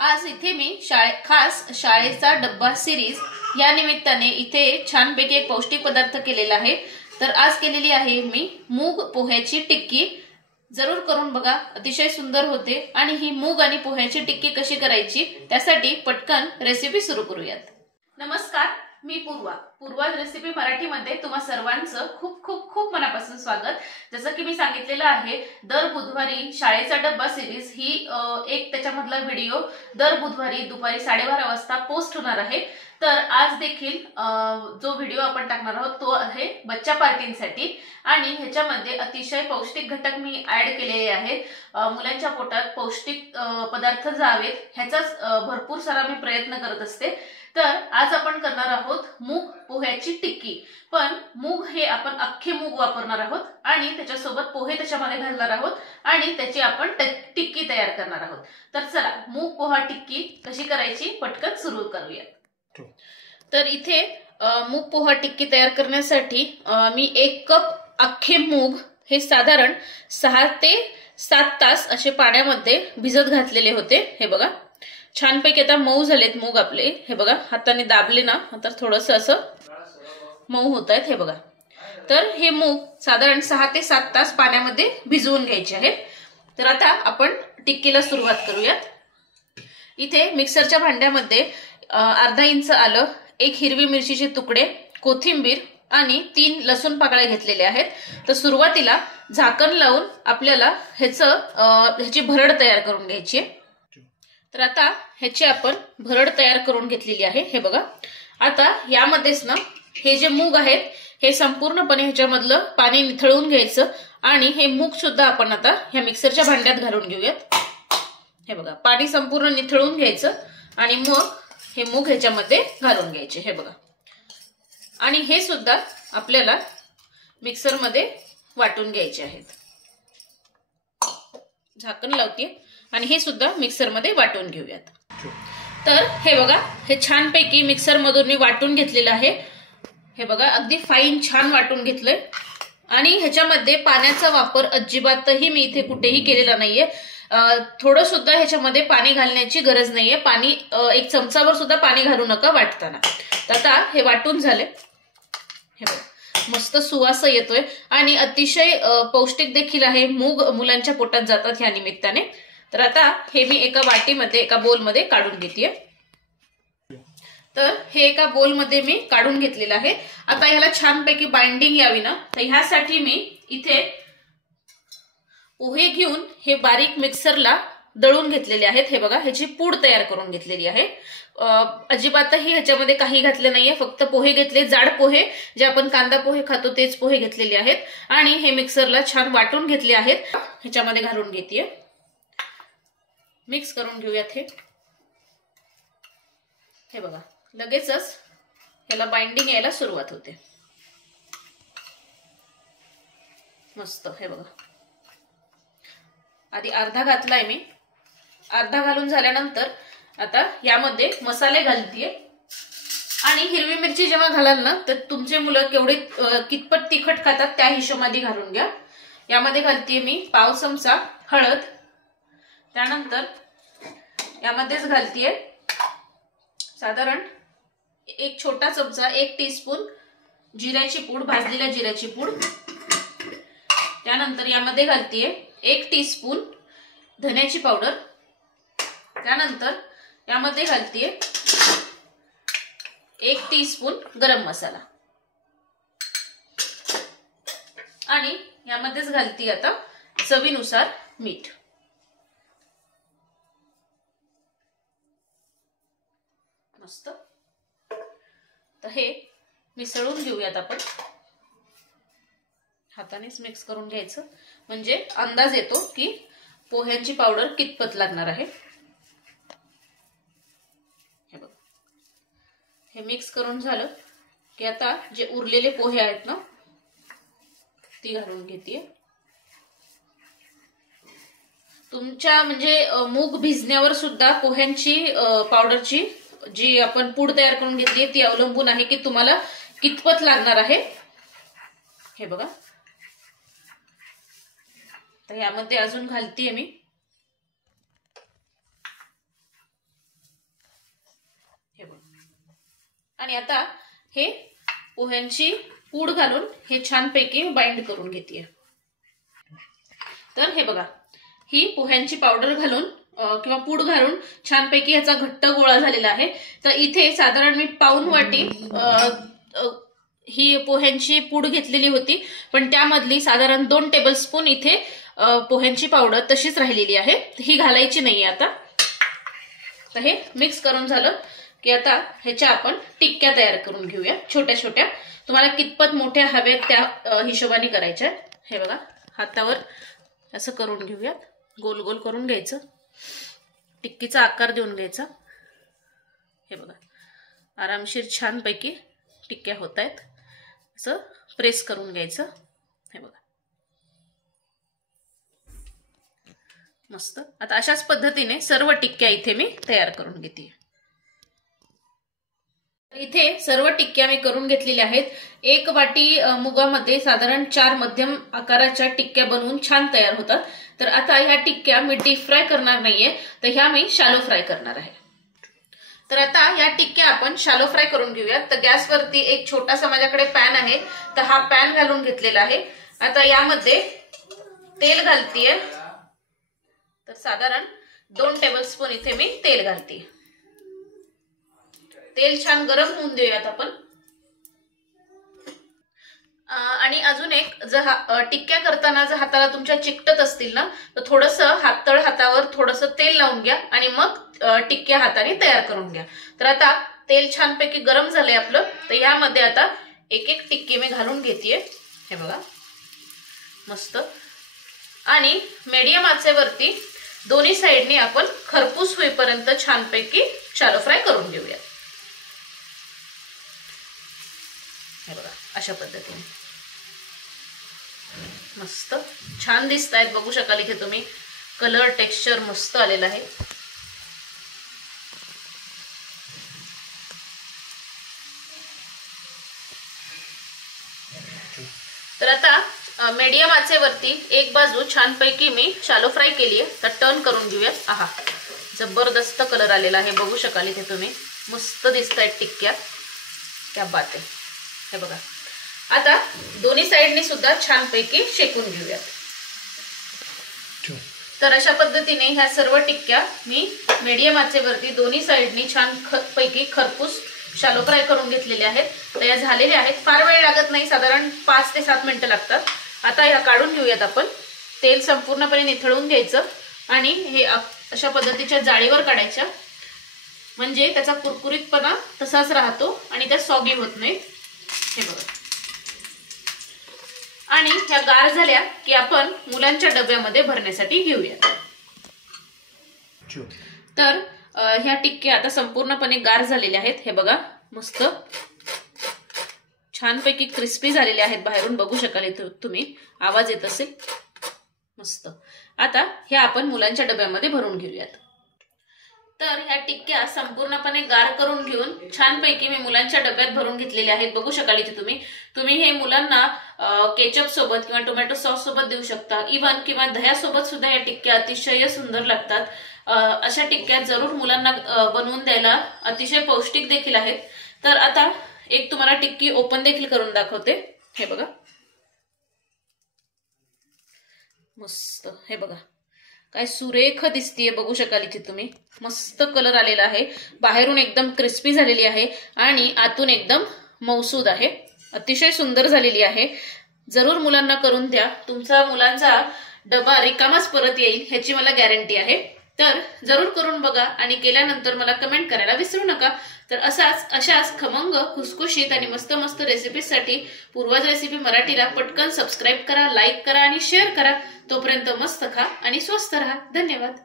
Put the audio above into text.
आज इथे मी खास शाळेचा डब्बा सिरीज या निमित्ताने इथे छानपैकी एक पौष्टिक पदार्थ केलेला आहे। तर आज केलेली आहे मी मूग पोह्याची टिक्की। जरूर करून बघा, अतिशय सुंदर होते। आणि ही मूग आणि पोह्याची टिक्की कशी करायची त्यासाठी पटकन रेसिपी सुरू करूयात। नमस्कार, मी पूर्वा रेसिपी मराठीमध्ये तुम्हा सर्वांचं खूप खूप खूप मनापासून स्वागत। जसं की मी सांगितलेलं आहे, दर बुधवारी शाळेचा डब्बा सिरीज ही एक त्याच्यामधला व्हिडिओ दर बुधवारी दुपारी 12:30 वाजता पोस्ट होणार आहे। तर आज देखील जो व्हिडिओ आपण टाकणार आहोत तो आहे बच्चा पार्टींसाठी। आणि ह्याच्यामध्ये अतिशय पौष्टिक घटक मी ऍड केलेले आहेत। मुलांच्या पोटात पौष्टिक पदार्थ जावेत ह्याचाच भरपूर सारा मी प्रयत्न करत असते। तर आज आपण करणार आहोत मूग पोह्याची टिक्की। पण मूग हे आपण अख्खे मूग वापरणार आहोत आणि त्याच्यासोबत पोहे त्याच्यामध्ये घालणार आहोत आणि त्याची आपण टिक्की तयार करणार आहोत। तर चला मूग पोहा टिक्की कशी करायची पटकन सुरू करूया। तर इथे मूग पोहा टिक्की तयार करण्यासाठी मी 1 कप अख्खे मूग हे साधारण 6 ते 7 तास असे पाण्यामध्ये भिजत घातलेले होते। हे बघा छानपैकी आता मऊ झालेत मूग आपले। हे बघा हाताने दाबले ना तर थोडंसं असं मऊ होत आहेत। हे बघा, तर हे मूग साधारण 6 ते 7 तास पाण्यामध्ये भिजवून घ्यायचे आहेत। तर आता आपण टिक्कीला सुरुवात करूयात। इथे मिक्सरच्या भांड्यामध्ये अर्धा इंच आलं, 1 हिरवी मिरचीचे तुकडे, कोथिंबीर आणि 3 लसूण पाकळ्या घेतलेले आहेत। तर सुरुवातीला झाकण लावून आपल्याला ह्याची भरड तयार करून घ्यायची आहे। तर आता ह्याची आपण भरड तयार करून घेतलेली आहे। हे बघा, आता यामध्येच ना हे जे मूग आहेत हे संपूर्णपणे ह्याच्यामधलं पाणी निथळून घ्यायचं आणि हे मूग सुद्धा आपण आता ह्या मिक्सरच्या भांड्यात घालून घेऊयात। हे बघा, पाणी संपूर्ण निथळून घ्यायचं आणि मग हे मूग ह्याच्यामध्ये घालून घ्यायचे। हे बघा, आणि हे सुद्धा आपल्याला मिक्सरमध्ये वाटून घ्यायचे आहेत। झाकण लावते आणि हे सुद्धा मिक्सरमध्ये वाटून घेऊयात। तर हे बघा, हे छानपैकी मिक्सर मधून मी वाटून घेतलेलं आहे। हे बघा, अगदी फाईन छान वाटून घेतलंय आणि ह्याच्यामध्ये पाण्याचा वापर अजिबातही मी इथे कुठेही केलेला नाहीये। थोडं सुद्धा ह्याच्यामध्ये पाणी घालण्याची गरज नाहीये। पाणी 1 चमचावर सुद्धा पाणी घालू नका वाटताना। तर आता हे वाटून झाले। हे बघा, मस्त सुवास येतोय आणि अतिशय पौष्टिक देखील आहे। मूग मुलांच्या पोटात जातात ह्या निमित्ताने। तर आता हे मी एका वाटीमध्ये एका बोलमध्ये काढून घेतेय। तर हे एका बोलमध्ये मी काढून घेतलेलं आहे। आता ह्याला छानपैकी बाइंडिंग यावी ना, तर ह्यासाठी मी इथे पोहे घेऊन हे बारीक मिक्सरला दळून घेतलेले आहेत। हे बघा, ह्याची पूड तयार करून घेतलेली आहे। अजिबातही ह्याच्यामध्ये काही घातले नाहीये, फक्त पोहे घेतले, जाड पोहे जे आपण कांदा पोहे खातो तेच पोहे घेतलेले आहेत आणि हे मिक्सरला छान वाटून घेतले आहेत। ह्याच्यामध्ये घालून घेतेय, मिक्स करून घेऊयात। हे बघा, लगेचच याला बाइंडिंग यायला सुरुवात होते। मस्त। हे बघा, आधी अर्धा घातलाय मी। अर्धा घालून झाल्यानंतर आता यामध्ये मसाले घालतेय आणि हिरवी मिरची जेव्हा घालाल ना तर तुमचे मुलं कितपत तिखट खातात त्या हिशोबाने घालून घ्या। यामध्ये घालतेय मी पाव चमचा हळद, त्यानंतर यामध्येच घालतेय साधारण 1 छोटा चमचा 1 टीस्पून जिऱ्याची पूड, भाजलेल्या जिऱ्याची पूड। त्यानंतर यामध्ये घालतेय 1 टीस्पून धन्याची पावडर। त्यानंतर यामध्ये घालतेय 1 टीस्पून गरम मसाला आणि यामध्येच घालतेय आता चवीनुसार मीठ। मस्त। तर हे मिसळून घेऊयात आपण। हातानेच मिक्स करून घ्यायचं म्हणजे अंदाज येतो की पोह्यांची पावडर कितपत लागणार आहे। हे बघा, हे मिक्स करून झालं की आता जे उरलेले पोहे आहेत ना ती घालून घेतेय। तुमच्या म्हणजे मूग भिजण्यावर सुद्धा पोह्यांची पावडरची जी आपण पूड तयार करून घेतली ती अवलंबून आहे की तुम्हाला कितपत लागणार आहे। हे बघा, तर यामध्ये अजून घालतेय मी आणि आता हे पोह्यांची पूड घालून हे छानपैकी बाइंड करून घेते. तर हे बघा, ही पोह्यांची पावडर घालून किंवा पूड घालून छानपैकी याचा घट्ट गोळा झालेला आहे. तर इथे साधारण मी पाऊण वाटी ही पोह्यांची पूड घेतलेली होती, पण त्यामधली साधारण 2 टेबलस्पून इथे पोह्यांची पावडर तशीच राहिलेली आहे, ही घालायची नाहीये आता. तर हे मिक्स करून झालं की आता ह्याच्या आपण टिक्क्या तयार करून घेऊया, छोट्या छोट्या. तुम्हाला कितपत मोठ्या हव्यात त्या हिशोबाने करायच्या. हे बघा, हातावर असं करून घेऊयात, गोल गोल करून घ्यायचं, टिक्कीचा आकार देऊन घ्यायचा. हे बघा, आरामशीर छानपैकी टिक्क्या होत आहेत. असं प्रेस करून घ्यायचं. हे बघा, मस्त. आता अशाच पद्धतीने सर्व टिक्क्या इथे मी तयार करून घेते. इथे सर्व टिक्क्या मी करून घेतलेल्या आहेत. 1 वाटी मुगामध्ये साधारण 4 मध्यम आकाराच्या टिक्क्या बनवून छान तयार होतात. तर आता ह्या टिक्क्या मी डीप फ्राय करणार नाहीये, तर ह्या मी शॅलो फ्राय करणार आहे. तर आता ह्या टिक्क्या आपण शॅलो फ्राय करून घेऊयात. तर गॅसवरती एक छोटासा माझ्याकडे पॅन आहे, तर हा पॅन घालून घेतलेला आहे. आता यामध्ये तेल घालतीये. तर साधारण 2 टेबलस्पून इथे मी तेल घालते. तेल छान गरम होऊन देऊयात आपण. आणि अजून एक, जर टिक्क्या करताना जर हाताला तुमच्या चिकटत असतील ना, तर थोडंसं तळ हातावर थोडंसं तेल लावून घ्या आणि मग टिक्क्या हाताने तयार करून घ्या. तर आता तेल छानपैकी गरम झालंय आपलं. तर यामध्ये आता एक एक टिक्की मी घालून घेतेय. हे बघा, मस्त. आणि मीडियम आचेवरती दोन्ही साइडनी आपण खरपूस होईपर्यंत छानपैकी शॅलो फ्राय करून घेऊया. हे बघा, अशा पद्धतीने मस्त छान दिसत आहेत. बघू शकाल इथे तुम्ही, कलर टेक्स्चर मस्त आलेलं आहे. तर आता मीडियम आचेवरती एक बाजू छानपैकी मी शॅलो फ्राय केली आहे. तर टर्न करून घेऊया. आहा, जबरदस्त कलर आलेला आहे. बघू शकाल इथे तुम्ही, मस्त दिसत आहेत टिक्क्या. क्या बात आहे. हे बघा, आता दोन्ही साइडनी सुद्धा छानपैकी शेकून घेऊयात. तर अशा पद्धतीने ह्या सर्व टिक्क्या मी मीडियम आचेवरती दोन्ही साइडनी छान पैकी खरपूस शॅलो फ्राय करून घेतलेल्या आहेत. तर या झालेल्या आहेत. फार वेळ लागत नाही, साधारण 5 ते 7 मिनिटं लागतात. आता ह्या काढून घेऊयात आपण. तेल संपूर्णपणे निथळून घ्यायचं आणि हे अशा पद्धतीच्या जाळीवर काढायच्या, म्हणजे त्याचा कुरकुरीतपणा तसाच राहतो आणि त्या सॉगी होत नाहीत. हे बघा, आणि ह्या गार झाल्या की आपण मुलांच्या डब्यामध्ये भरण्यासाठी घेऊया. तर ह्या टिक्क्या आता संपूर्णपणे गार झालेल्या आहेत. हे बघा, मस्त छानपैकी क्रिस्पी झालेल्या आहेत बाहेरून. बघू शकाल इथे तुम्ही, आवाज येत असेल. मस्त. आता ह्या आपण मुलांच्या डब्यामध्ये भरून घेऊयात. तर ह्या टिक्क्या संपूर्णपणे गार करून घेऊन छानपैकी मी मुलांच्या डब्यात भरून घेतलेल्या आहेत. बघू शकाल इथे तुम्ही हे मुलांना केचप सोबत किंवा टोमॅटो सॉस सोबत देऊ शकता, इव्हन किंवा दह्यासोबत सुद्धा या टिक्क्या अतिशय सुंदर लागतात. अशा टिक्क्या जरूर मुलांना बनवून द्यायला अतिशय पौष्टिक देखील आहेत. तर आता एक तुम्हाला टिक्की ओपन देखील करून दाखवते. हे बघा, मस्त. हे बघा, काय सुरेख दिसतीये. बघू शकाल इथे तुम्ही, मस्त कलर आलेला आहे. बाहेरून एकदम क्रिस्पी झालेली आहे आणि आतून एकदम मऊसूद आहे. अतिशय सुंदर झालेली आहे. जरूर मुलांना करून द्या. तुमचा मुलांचा डबा रिकामाच परत येईल ह्याची मला गॅरंटी आहे. तर जरूर करून बघा आणि केल्यानंतर मला कमेंट करायला विसरू नका. तर अशाच खमंग, खुसखुशीत आणि मस्त मस्त रेसिपीसाठी पूर्वज रेसिपी मराठीला पटकन सबस्क्राईब करा, लाईक करा आणि शेअर करा. तोपर्यंत मस्त खा आणि स्वस्त रहा. धन्यवाद.